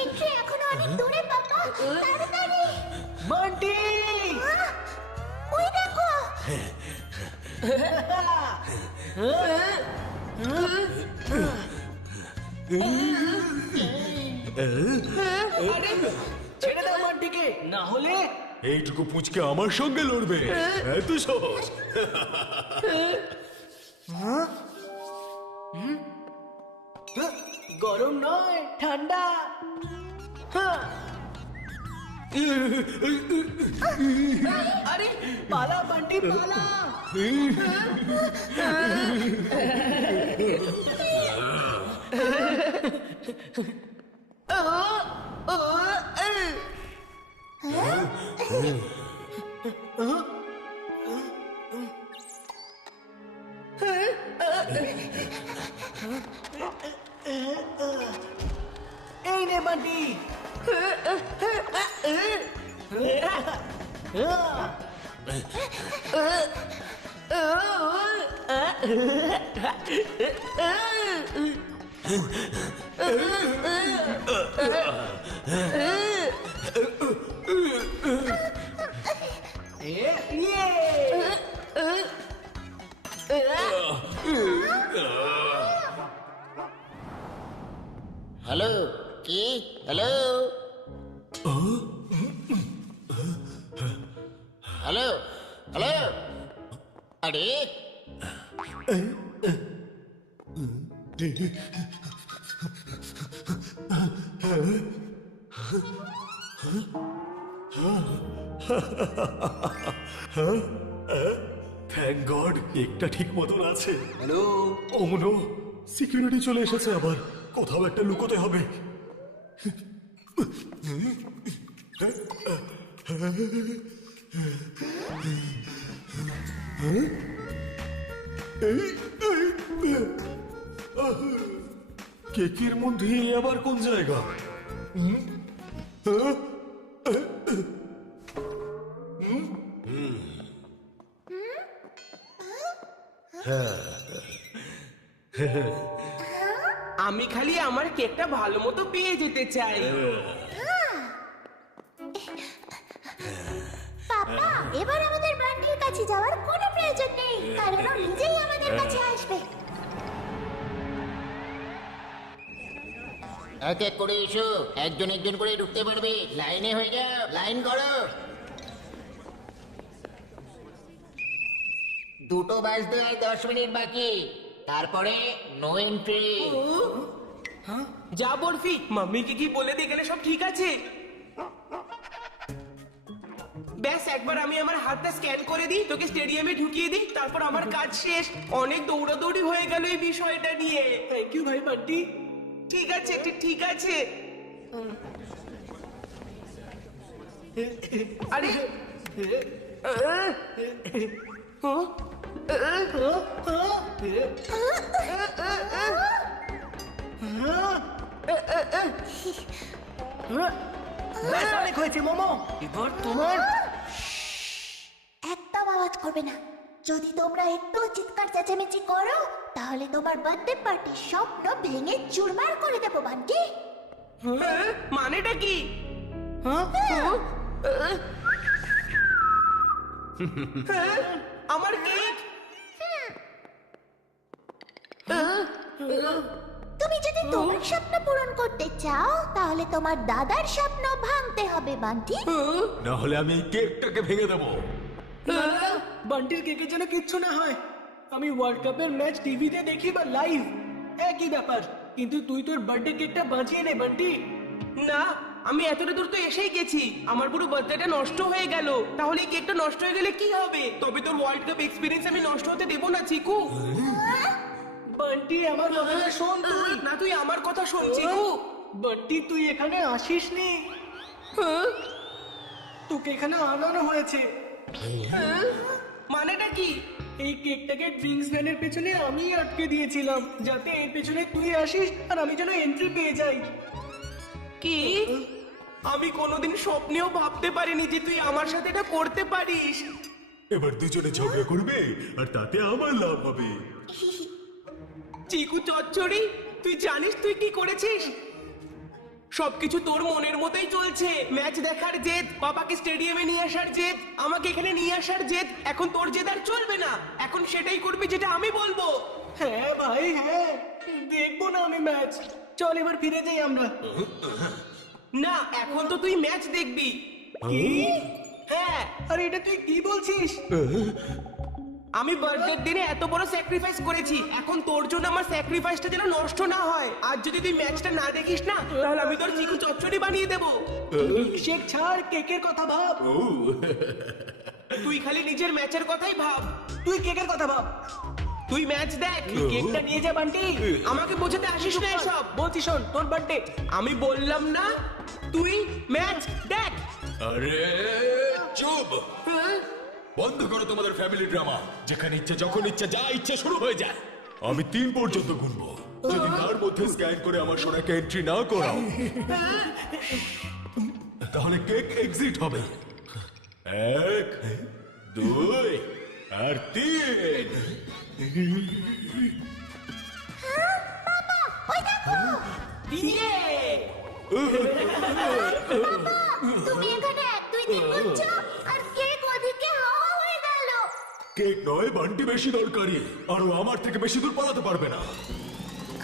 Entry এখনো অনেক দূরে বাবা, তাড়াতাড়ি। বান্টি! ওই দেখো। ছেড়ে দাও বান্টিকে, না হলে এইটুকু পুঁচকে আমার সঙ্গে লড়বে? এত সহজ? গরম নয়, ঠান্ডা। আরে পালা বান্টি, পালা। এই নে বান্টি। হ্যালো, কি? Hello, hello, hello. আরে থ্যাংক গড, একটা ঠিক মতন আছে। হ্যালো, ও নো, সিকিউরিটি চলে এসেছে আবার। কোথাও একটা লুকোতে হবে। কেকের মধ্যে এ আবার কোন জায়গা? আমি খালি আমার কেকটা ভালো মতো পেয়ে যেতে চাই। পাপা, এবার আমাদের বান্টির কাছে যাওয়ার কোনো প্রয়োজন নেই, কারণ ও নিজেই আমাদের কাছে আসবে। এক এক করে এসো, একজন একজন করে ঢুকতে পারবে। লাইনে হয়ে যাও, লাইন করো। দুটো বাজতে আর 10 মিনিট বাকি, তারপরে নো এন্ট্রি। যা বরফি, মাম্মিকে কি বলে দিয়ে গেলে সব ঠিক আছে? ব্যাস একবার আমি আমার হাতটা স্ক্যান করে দিই, তোকে স্টেডিয়ামে ঢুকিয়ে দিই, তারপর আমার কাজ শেষ। অনেক দৌড়াদৌড়ি হয়ে গেল এই বিষয়টা নিয়ে। থ্যাংক ইউ ভাই বান্টি। ঠিক আছে, ঠিক আছে। আরে ব্যাস অনেক হয়েছে মোমো, এবার তোমার। একদম আওয়াজ করবে না। যদি তোমরা একটু চিৎকার চেঁচামেচি করো, তাহলে তোমার বার্থডে পার্টির স্বপ্ন ভেঙে চুরমার করে দেবো বান্টি। মানেটা কি? আমার কেক। তুমি যদি তোমার স্বপ্ন পূরণ করতে চাও, তাহলে তোমার দাদার স্বপ্ন ভাঙতে হবে বান্টি। না হলে আমি এই কেকটাকে ভেঙে দেবো। বান্টির কেকের যেন কিচ্ছু না হয়। আমি ওয়ার্ল্ড কাপের ম্যাচ টিভিতে দেখি বা লাইভ, একই ব্যাপার। কিন্তু তুই তোর বার্থডে কেকটা বাঁচিয়ে নে বান্টি। না, আমি এতটা দূর তো এসেই গেছি, আমার পুরো বার্থডেটা নষ্ট হয়ে গেল। তাহলে এই কেকটা নষ্ট হয়ে গেলে কি হবে? তবে তোর ওয়ার্ল্ড কাপ এক্সপিরিয়েন্স আমি নষ্ট হতে দেবো না, চিকু। বান্টি আমার কথাটা শোন তুই। না, তুই আমার কথা শোন, চিকু। বান্টি তুই এখানে আসিস নি, তোকে এখানে আনানো হয়েছে। মানেটা নাকি? এই কেকটাকে ড্রিঙ্কস ভ্যানের পেছনে আমি আটকে দিয়েছিলাম যাতে এর পেছনে তুই আসিস আর আমি যেন এন্ট্রি পেয়ে যাই। কি? আমি কোনোদিন স্বপ্নেও ভাবতে পারিনি যে তুই আমার সাথে এটা করতে পারিস। এবার দুজনে ঝগড়া করবে আর তাতে আমার লাভ হবে। চিকু চচ্চড়ি, তুই জানিস তুই কি করেছিস? সবকিছু তোর মনের মতোই চলছে। ম্যাচ দেখার জেদ, বাবাকে স্টেডিয়ামে নিয়ে আসার জেদ, আমাকে এখানে নিয়ে আসার জেদ। এখন তোর জেদ আর চলবে না। এখন সেটাই করবি যেটা আমি বলবো। হ্যাঁ ভাই হ্যাঁ, দেখবো না আমি ম্যাচ। চল এবার ফিরে যাই আমরা। না, এখন তো তুই ম্যাচ দেখবি। কি? হ্যাঁ, আরে এটা তুই কি বলছিস? আমি বার্থডের দিনে এত বড় স্যাক্রিফাইস করেছি, এখন তোর জন্য আমার স্যাক্রিফাইসটা যেন নষ্ট না হয়। আর যদি তুই ম্যাচটা না দেখিস না, তাহলে আমি তোর চিকু চচ্চড়ি বানিয়ে দেবো। শেখ ছাড়, কেকের কথা ভাব। তুই খালি নিজের ম্যাচের কথাই ভাব। তুই কেকের কথা ভাব। তুই ম্যাচ দেখ। কেকটা নিয়ে যা বান্টি। আমাকে বোঝাতে আসিস না এসব। বলছি শোন, তোর বার্থডে। আমি বললাম না, তুই ম্যাচ দেখ। আরে চুপ, বন্ধ করো তোমাদের ফ্যামিলি ড্রামা। যেখানে ইচ্ছে যখন ইচ্ছে যা ইচ্ছে শুরু হয়ে যায়। আমি 3 পর্যন্ত গুনবো। যদি তার মধ্যে স্ক্যান করে আমার সোনাকে এন্ট্রি না করাও তাহলে কেক এক্সিট হবে। 1 2 আর 3। ইয়ে! তুমি এখানে 1 2 3 করছো আর কেক ওদিকে হাওয়া হয়ে গেল। কেক নয়, বান্টি বেশি দরকারি। আর ও আমার থেকে বেশি দূর পালাতে পারবে না।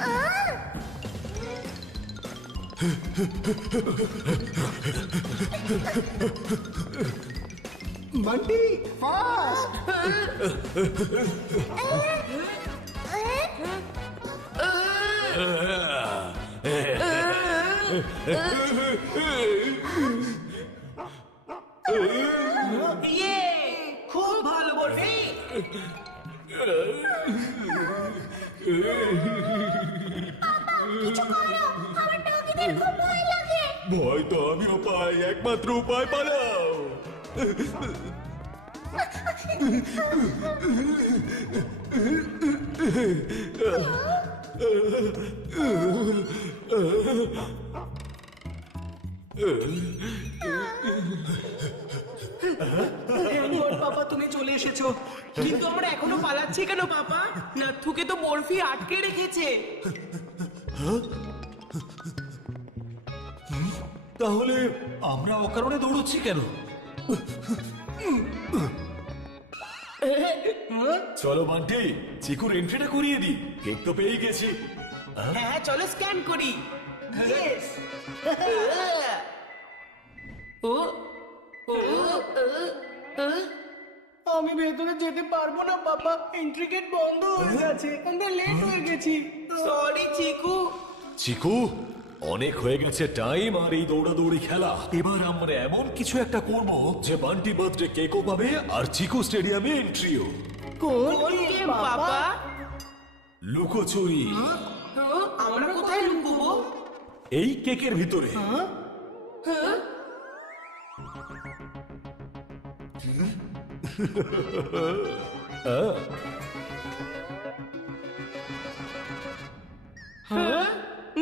আহ! বান্টি ফাস্ট। ইয়ে! খুব ভালো বলবি। কিছু করো, আমার ডগিদের খুব ভয় লাগে। ভয় তো আমিও পাই, একমাত্র উপায় পালাও। বাবা তুমি চলে এসেছো। কিন্তু আমরা এখনো পালাচ্ছি কেন বাবা? নাথুকে তো বরফি আটকে রেখেছে। তাহলে আমরা অকারণে দৌড়চ্ছি কেন? চলো বান্টি, চিকুর এন্ট্রিটা করিয়ে দি। কেক তো পেয়ে গেছি। হ্যাঁ, চলো স্ক্যান করি। ও ও আমি ভেতরে যেতে পারবো না বাবা, এন্ট্রি গেট বন্ধ হয়ে গেছে। আমরা লেট হয়ে গেছি। সরি চিকু। চিকু, অনেক হয়ে গেছে টাইম আর এই দৌড়াদৌড়ি খেলা। এবার আমরা এমন কিছু একটা করব যে বান্টি বার্থডে কেকও পাবে আর চিকু স্টেডিয়ামে এন্ট্রিও। কোন কোন গেম বাবা? লুকোচুরি। আমরা কোথায় লুকোবো? এই কেকের ভিতরে।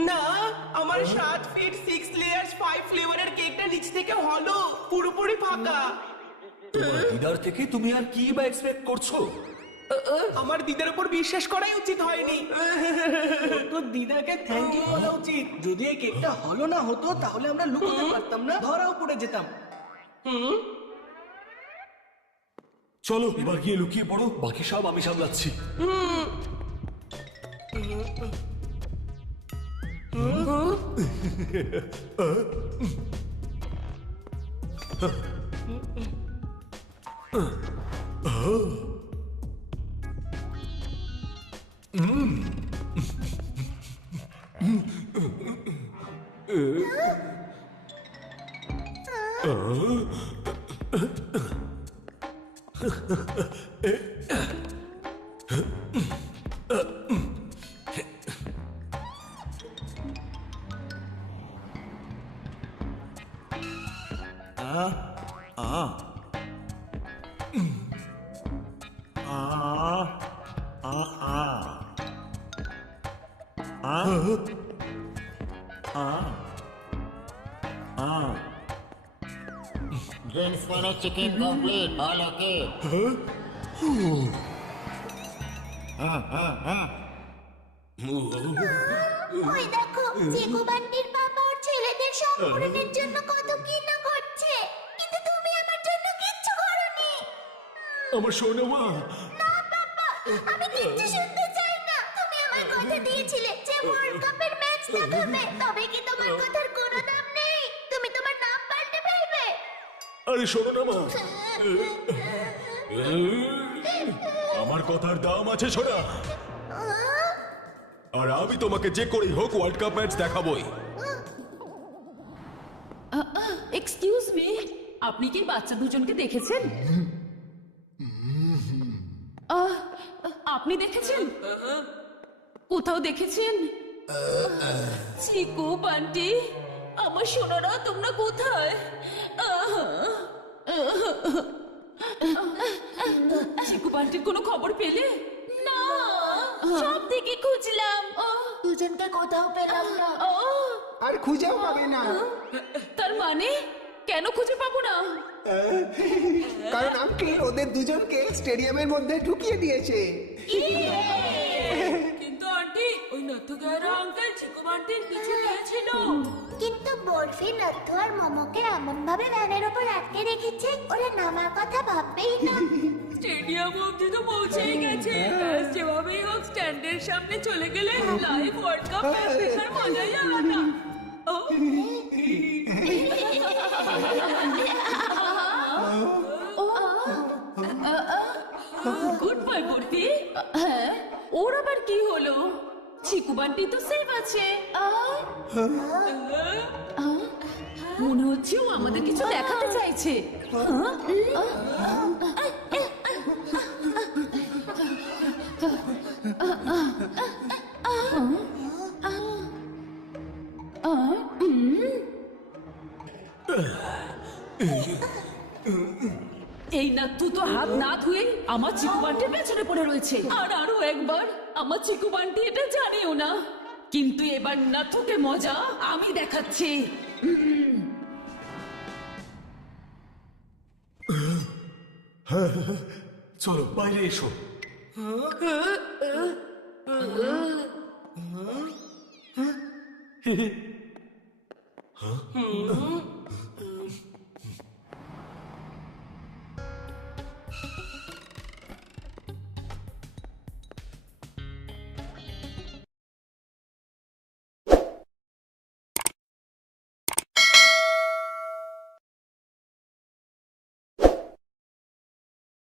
না, আমার 7 ফিট 6 লেয়ার্স 5 ফ্লেভারের কেকটা নিচ থেকে হলো, পুরোপুরি ফাঁকা। তোমার দিদার থেকে তুমি আর কি বা এক্সপেক্ট করছো? আমার দিদার উপর বিশ্বাস করাই উচিত হয়নি। তোর দিদাকে থ্যাংক ইউ বলা উচিত। যদি এই কেকটা হলো না হতো তাহলে আমরা লুকোতে পারতাম না, ধরাও পড়ে যেতাম। চলো এবার গিয়ে লুকিয়ে পড়ো, বাকি সব আমি সামলাচ্ছি। Green spinach chicken complete, all okay. ওই দেখো চিকু বান্টির বাবা ওর ছেলেদের সম্পূর্ণের জন্য কত কি না করছে, কিন্তু তুমি আমার জন্য কিচ্ছু করোনি। আমার সোনা মা, না বাবা, আমি কিচ্ছু শুনতে চাই না। তুমি আমার কথা দিয়েছিলে যে ওয়ার্ল্ড কাপের ম্যাচ দেখাবে, তবে কি তোমার কথার কোনো দাম নেই? তুমি তোমার নাম পাল্টে ফেলবে। আরে শোনো না মা, আমার কথার দাম আছে সোনা। আর আমি তোমাকে যে করেই হোক ওয়ার্ল্ড কাপ ম্যাচ দেখাবোই। এক্সকিউজ মি, আপনি কি বাচ্চা দুজনকে দেখেছেন? আপনি দেখেছেন? কোথাও দেখেছেন? চিকু বান্টি, আমার সোনারা তোমরা কোথায়? চিকু বান্টির কোনো খবর পেলে? না, সব দিকে খুঁজলাম। দুজনকে কোথাও পেলাম না। আর খুঁজেও পাবে না, তার মানে কেন খুঁজে পাবো না? কারণ আঙ্কেল ওদের দুজনকে স্টেডিয়ামের মধ্যে ঢুকিয়ে দিয়েছে। কিন্তু আন্টি, ওই নথুগারা আঙ্কেল চিকু বান্টির পিছু নিয়েছিল। কিন্তু বরফি, নথু আর মোমোকে এমন ভাবে ভ্যানের উপর আটকে রেখেছে, ওরা নামার কথা ভাববেই না। স্টেডিয়াম অবধি তো পৌঁছেই গেছে। ব্যাস, যেভাবেই হোক স্ট্যান্ডের সামনে চলে গেলে লাইভ ওয়ার্ল্ড কাপ ম্যাচ দেখার মজাই আলাদা। গুড বাই বর্তি। হ্যাঁ, ওর আবার কি হলো? চিকু বান্টি তো সেফ আছে। মনে হচ্ছে ও আমাদের কিছু দেখাতে চাইছে। এই নাত্তু তো হাত না ধুয়ে আমার চিকু বান্টির পেছনে পড়ে রয়েছে। আর আরো একবার আমার চিকু বান্টি এটা জানেও না। কিন্তু এবার নাথুকে মজা আমি দেখাচ্ছি। চলো বাইরে এসো।